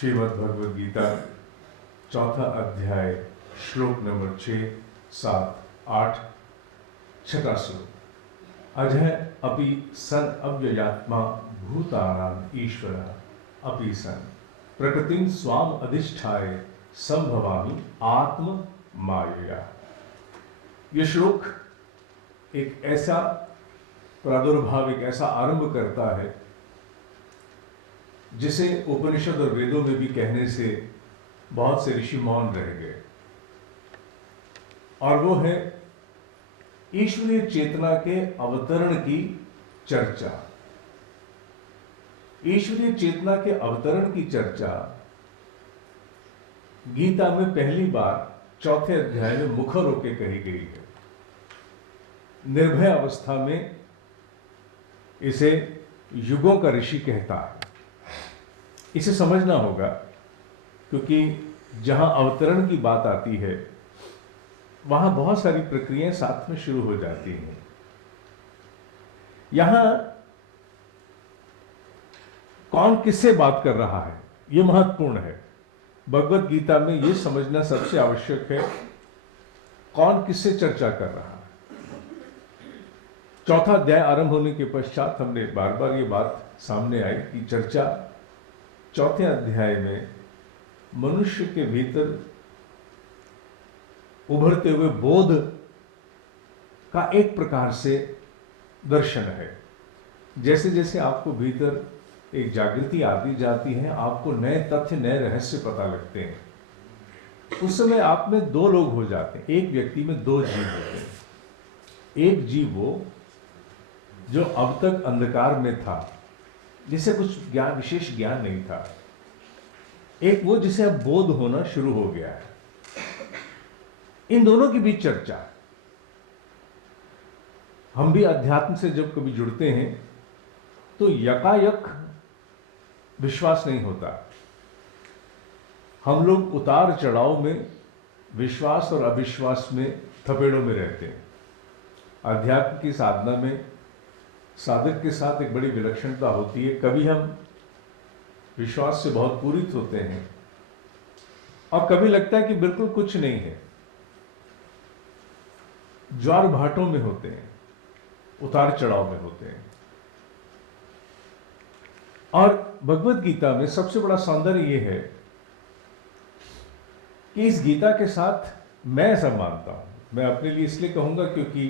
श्रीमद् भगवद गीता चौथा अध्याय श्लोक नंबर 6, 7, 8 छठा श्लोक। अजय अपि सन अव्ययात्मा भूतानां ईश्वरः अपि सन प्रकृतिं स्वाम अधिष्ठाय संभवामि आत्म मायया। यह श्लोक एक ऐसा प्रादुर्भाव, एक ऐसा आरंभ करता है जिसे उपनिषद और वेदों में भी कहने से बहुत से ऋषि मौन रह गए, और वो है ईश्वरीय चेतना के अवतरण की चर्चा। ईश्वरीय चेतना के अवतरण की चर्चा गीता में पहली बार चौथे अध्याय में मुखर होकर कही गई है। निर्भय अवस्था में इसे युगों का ऋषि कहता है। इसे समझना होगा, क्योंकि जहां अवतरण की बात आती है वहां बहुत सारी प्रक्रियाएं साथ में शुरू हो जाती हैं। यहां कौन किससे बात कर रहा है यह महत्वपूर्ण है। भगवत गीता में यह समझना सबसे आवश्यक है, कौन किससे चर्चा कर रहा है। चौथा अध्याय आरंभ होने के पश्चात हमने बार बार ये बात सामने आई कि चर्चा चौथे अध्याय में मनुष्य के भीतर उभरते हुए बोध का एक प्रकार से दर्शन है। जैसे जैसे आपको भीतर एक जागृति आती जाती है, आपको नए तथ्य, नए रहस्य पता लगते हैं। उस समय आप में दो लोग हो जाते हैं, एक व्यक्ति में दो जीव होते हैं। एक जीव वो जो अब तक अंधकार में था, जिसे कुछ ज्ञान, विशेष ज्ञान नहीं था। एक वो जिसे अब बोध होना शुरू हो गया है। इन दोनों के बीच चर्चा। हम भी अध्यात्म से जब कभी जुड़ते हैं तो यकायक विश्वास नहीं होता। हम लोग उतार चढ़ाव में, विश्वास और अविश्वास में, थपेड़ों में रहते हैं। अध्यात्म की साधना में साधक के साथ एक बड़ी विलक्षणता होती है। कभी हम विश्वास से बहुत पूरित होते हैं और कभी लगता है कि बिल्कुल कुछ नहीं है। ज्वार भाटों में होते हैं, उतार चढ़ाव में होते हैं। और भगवत गीता में सबसे बड़ा सौंदर्य यह है कि इस गीता के साथ मैं ऐसा मानता हूं, मैं अपने लिए इसलिए कहूंगा क्योंकि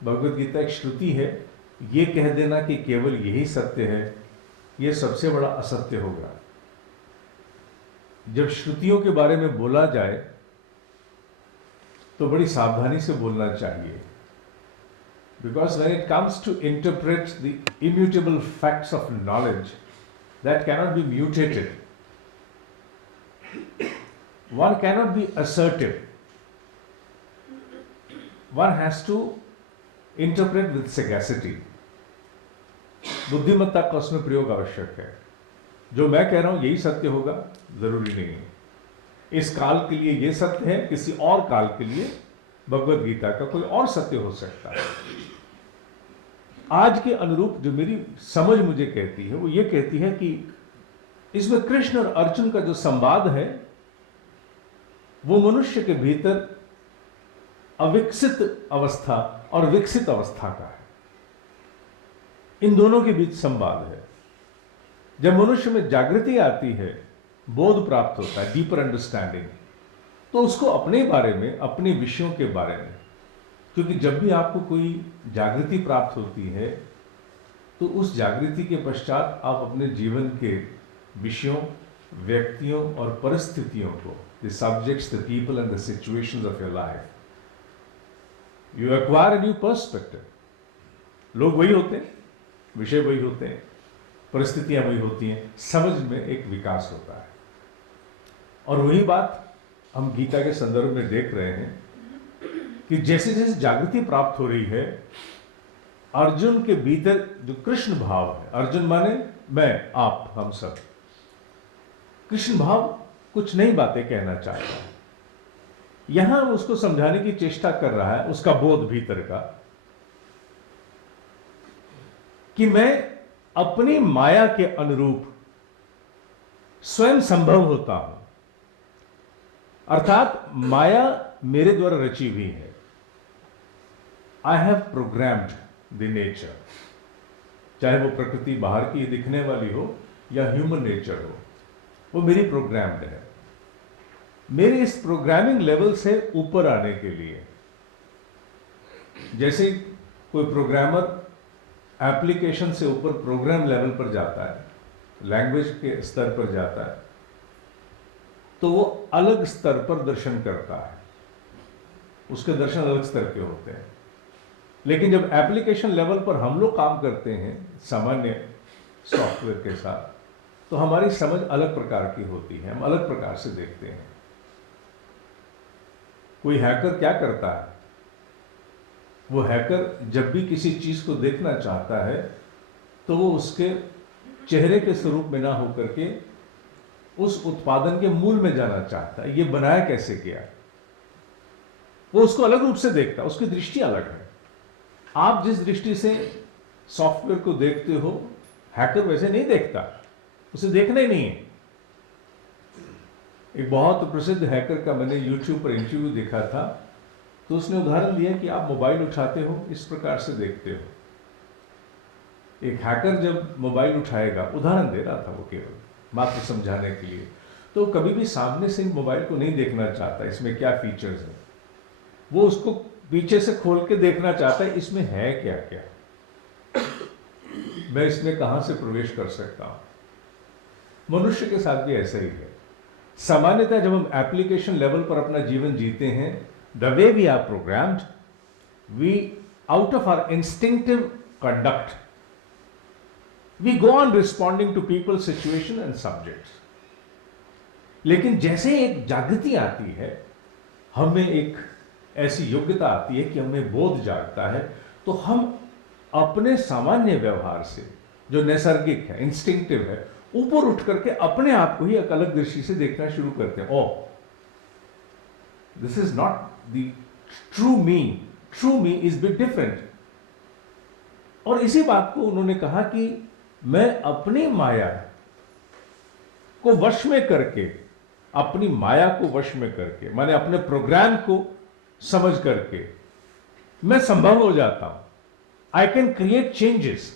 भगवत गीता एक श्रुति है। ये कह देना कि केवल यही सत्य है, यह सबसे बड़ा असत्य होगा। जब श्रुतियों के बारे में बोला जाए तो बड़ी सावधानी से बोलना चाहिए, because when it comes to interpret the immutable facts of knowledge that cannot be mutated, one cannot be assertive, one has to interpret with sagacity. बुद्धिमत्ता का उसमें प्रयोग आवश्यक है। जो मैं कह रहा हूं यही सत्य होगा जरूरी नहीं है। इस काल के लिए यह सत्य है, किसी और काल के लिए भगवत गीता का कोई और सत्य हो सकता है। आज के अनुरूप जो मेरी समझ मुझे कहती है वो ये कहती है कि इसमें कृष्ण और अर्जुन का जो संवाद है वो मनुष्य के भीतर अविकसित अवस्था और विकसित अवस्था का है। इन दोनों के बीच संवाद है। जब मनुष्य में जागृति आती है, बोध प्राप्त होता है, डीपर अंडरस्टैंडिंग, तो उसको अपने बारे में, अपने विषयों के बारे में, क्योंकि जब भी आपको कोई जागृति प्राप्त होती है तो उस जागृति के पश्चात आप अपने जीवन के विषयों, व्यक्तियों और परिस्थितियों को, the subjects, the people and the situations of your life, you acquire a new perspective. लोग वही होते हैं, विषय वही होते हैं, परिस्थितियां वही होती हैं, समझ में एक विकास होता है। और वही बात हम गीता के संदर्भ में देख रहे हैं कि जैसे जैसे जागृति प्राप्त हो रही है, अर्जुन के भीतर जो कृष्ण भाव है, अर्जुन माने मैं, आप, हम सब, कृष्ण भाव कुछ नई बातें कहना चाहता है। यहां उसको समझाने की चेष्टा कर रहा है, उसका बोध भीतर का, कि मैं अपनी माया के अनुरूप स्वयं संभव होता हूं, अर्थात माया मेरे द्वारा रची हुई है। I have programmed the nature, चाहे वो प्रकृति बाहर की दिखने वाली हो या ह्यूमन नेचर हो, वो मेरी प्रोग्राम्ड है। मेरे इस प्रोग्रामिंग लेवल से ऊपर आने के लिए, जैसे कोई प्रोग्रामर एप्लीकेशन से ऊपर प्रोग्राम लेवल पर जाता है, लैंग्वेज के स्तर पर जाता है, तो वो अलग स्तर पर दर्शन करता है, उसके दर्शन अलग स्तर के होते हैं। लेकिन जब एप्लीकेशन लेवल पर हम लोग काम करते हैं सामान्य सॉफ्टवेयर के साथ, तो हमारी समझ अलग प्रकार की होती है, हम अलग प्रकार से देखते हैं। कोई हैकर क्या करता है, वो हैकर जब भी किसी चीज को देखना चाहता है तो वो उसके चेहरे के स्वरूप में ना होकर के उस उत्पादन के मूल में जाना चाहता है, ये बनाया कैसे गया, वो उसको अलग रूप से देखता है, उसकी दृष्टि अलग है। आप जिस दृष्टि से सॉफ्टवेयर को देखते हो, हैकर वैसे नहीं देखता, उसे देखना ही नहीं है। एक बहुत प्रसिद्ध हैकर का मैंने YouTube पर इंटरव्यू देखा था, तो उसने उदाहरण दिया कि आप मोबाइल उठाते हो, इस प्रकार से देखते हो। एक हैकर जब मोबाइल उठाएगा, उदाहरण दे रहा था वो केवल मात्र समझाने के लिए, तो कभी भी सामने से मोबाइल को नहीं देखना चाहता इसमें क्या फीचर्स है, वो उसको पीछे से खोल के देखना चाहता है, इसमें है क्या क्या, मैं इसमें कहां से प्रवेश कर सकता हूं। मनुष्य के साथ भी ऐसा ही है। सामान्यतः जब हम एप्लीकेशन लेवल पर अपना जीवन जीते हैं, the way we are programmed, we out of our instinctive conduct we go on responding to people, situation and subjects. लेकिन जैसे एक जागृति आती है, हमें एक ऐसी योग्यता आती है कि हमें बोध जागता है, तो हम अपने सामान्य व्यवहार से जो नैसर्गिक है, इंस्टिंक्टिव है, ऊपर उठ करके अपने आप को ही एक अलग दृष्टि से देखना शुरू करते हैं। Oh, this is not the true me, true me is bit different. और इसी बात को उन्होंने कहा कि मैं अपनी माया को वश में करके, अपनी माया को वश में करके, माने अपने प्रोग्राम को समझ करके मैं संभव हो जाता हूं। I can create changes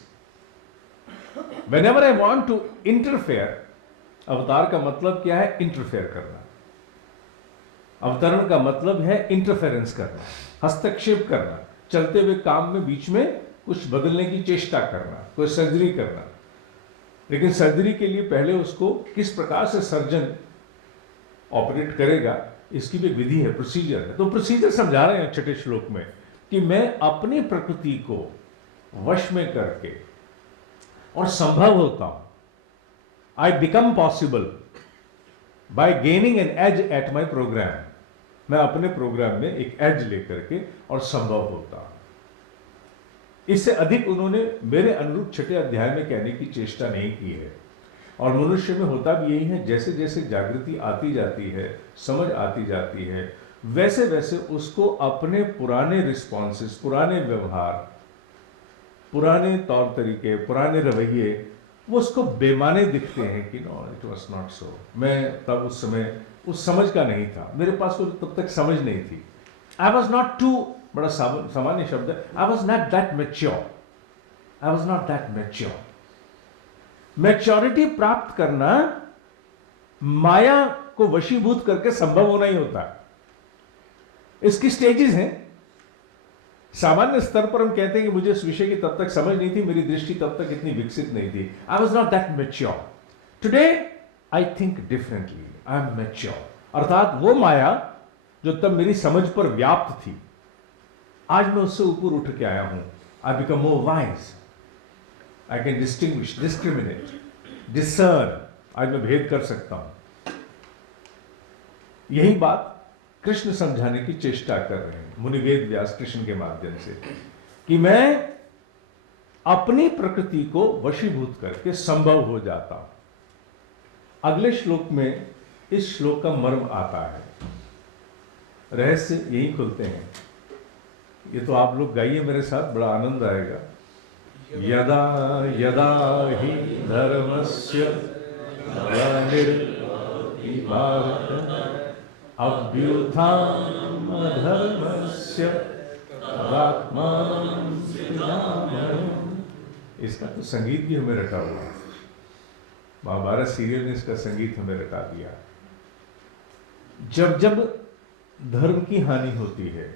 whenever I want to interfere। अवतार का मतलब क्या है? इंटरफेयर करना। अवतरण का मतलब है इंटरफेरेंस करना, हस्तक्षेप करना, चलते हुए काम में बीच में कुछ बदलने की चेष्टा करना, कोई सर्जरी करना। लेकिन सर्जरी के लिए पहले उसको किस प्रकार से सर्जन ऑपरेट करेगा, इसकी भी विधि है, प्रोसीजर है। तो प्रोसीजर समझा रहे हैं छठे श्लोक में कि मैं अपनी प्रकृति को वश में करके और संभव होता हूं। I become possible by gaining an edge at my program. मैं अपने प्रोग्राम में एक एज लेकर के और संभव होता हूं। इससे अधिक उन्होंने मेरे अनुरूप छठे अध्याय में कहने की चेष्टा नहीं की है। और मनुष्य में होता भी यही है, जैसे जैसे जागृति आती जाती है, समझ आती जाती है, वैसे वैसे उसको अपने पुराने रिस्पॉन्सेस, पुराने व्यवहार, पुराने तौर तरीके, पुराने रवैये, वो उसको बेमाने दिखते हैं कि no it was not so. मैं तब उस समय उस समझ का नहीं था, मेरे पास वो तब तक समझ नहीं थी। आई वॉज नॉट टू, बड़ा सामान्य शब्द है, I was not that mature, I was not that mature. Maturity प्राप्त करना माया को वशीभूत करके संभव होना ही होता है। इसकी स्टेजेस हैं। सामान्य स्तर पर हम कहते हैं कि मुझे इस विषय की तब तक समझ नहीं थी, मेरी दृष्टि तब तक इतनी विकसित नहीं थी। I was not that mature. Today I think differently, I am mature. अर्थात वो माया जो तब मेरी समझ पर व्याप्त थी, आज मैं उससे ऊपर उठ के आया हूं। I become more wise, I can distinguish, discriminate, discern. आज मैं भेद कर सकता हूं। यही बात कृष्ण समझाने की चेष्टा कर रहे हैं, मुनि वेद व्यास कृष्ण के माध्यम से, कि मैं अपनी प्रकृति को वशीभूत करके संभव हो जाता हूं। अगले श्लोक में इस श्लोक का मर्म आता है, रहस्य यही खुलते हैं। ये तो आप लोग गाइए मेरे साथ, बड़ा आनंद आएगा। यदा यदा हि धर्मस्य अभ्युत्थानम् अधर्मस्य तदात्मानं सृजाम्यहम्। इसका तो संगीत भी हमें रटा हुआ है। महाभारत सीरियल ने इसका संगीत हमें रटा दिया। जब जब धर्म की हानि होती है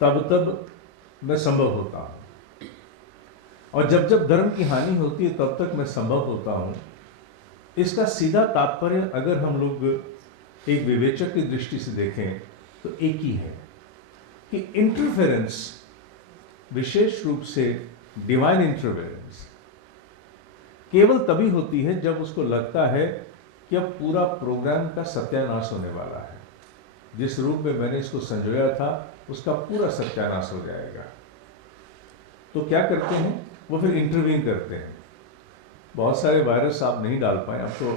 तब तब मैं संभव होता हूं, और जब जब धर्म की हानि होती है तब तक मैं संभव होता हूं। इसका सीधा तात्पर्य अगर हम लोग एक विवेचक की दृष्टि से देखें तो एक ही है कि इंटरफेरेंस, विशेष रूप से डिवाइन इंटरफेरेंस, केवल तभी होती है जब उसको लगता है कि अब पूरा प्रोग्राम का सत्यानाश होने वाला है। जिस रूप में मैंने इसको संजोया था उसका पूरा सत्यानाश हो जाएगा। तो क्या करते हैं वो, फिर इंटरवीन करते हैं। बहुत सारे वायरस आप नहीं डाल पाए। अब तो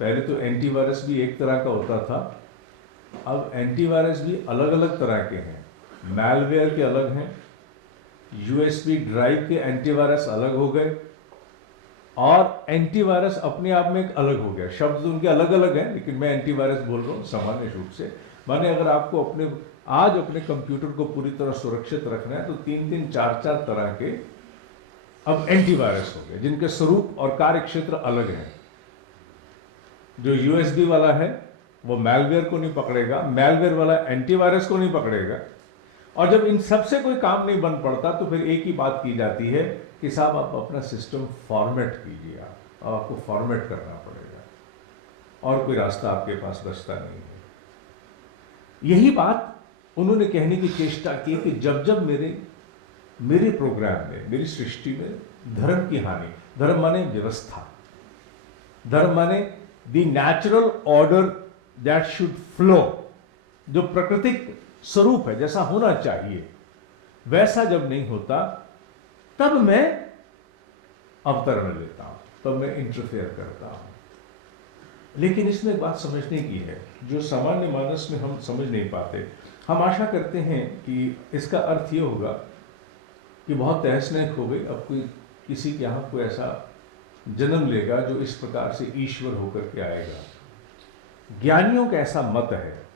पहले तो एंटीवायरस भी एक तरह का होता था, अब एंटीवायरस भी अलग अलग तरह के हैं। मैलवेयर के अलग हैं, यूएसबी ड्राइव के एंटीवायरस अलग हो गए, और एंटीवायरस अपने आप में एक अलग हो गया। शब्द उनके अलग अलग हैं, लेकिन मैं एंटीवायरस बोल रहा हूँ सामान्य रूप से। माने अगर आपको आज अपने कंप्यूटर को पूरी तरह सुरक्षित रखना है तो 3-3, 4-4 तरह के अब एंटीवायरस हो गए, जिनके स्वरूप और कार्य क्षेत्र अलग हैं। जो यूएसबी वाला है वो मैलवेयर को नहीं पकड़ेगा, मैलवेयर वाला एंटीवायरस को नहीं पकड़ेगा। और जब इन सबसे कोई काम नहीं बन पड़ता तो फिर एक ही बात की जाती है कि साहब आप अपना सिस्टम फॉर्मेट कीजिए। आप आपको फॉर्मेट करना पड़ेगा, और कोई रास्ता आपके पास बचता नहीं है। यही बात उन्होंने कहने की चेष्टा की कि जब जब मेरे प्रोग्राम में, मेरी सृष्टि में धर्म की हानि, धर्म माने व्यवस्था, धर्म माने the natural order that should flow, जो प्राकृतिक स्वरूप है, जैसा होना चाहिए, वैसा जब नहीं होता तब मैं अवतरण लेता हूं, तब मैं इंटरफेयर करता हूं। लेकिन इसमें एक बात समझने की है जो सामान्य मानस में हम समझ नहीं पाते। हम आशा करते हैं कि इसका अर्थ ये होगा कि बहुत तहस नहस हो गई, अब कोई किसी के यहाँ कोई ऐसा जन्म लेगा जो इस प्रकार से ईश्वर होकर के आएगा। ज्ञानियों का ऐसा मत है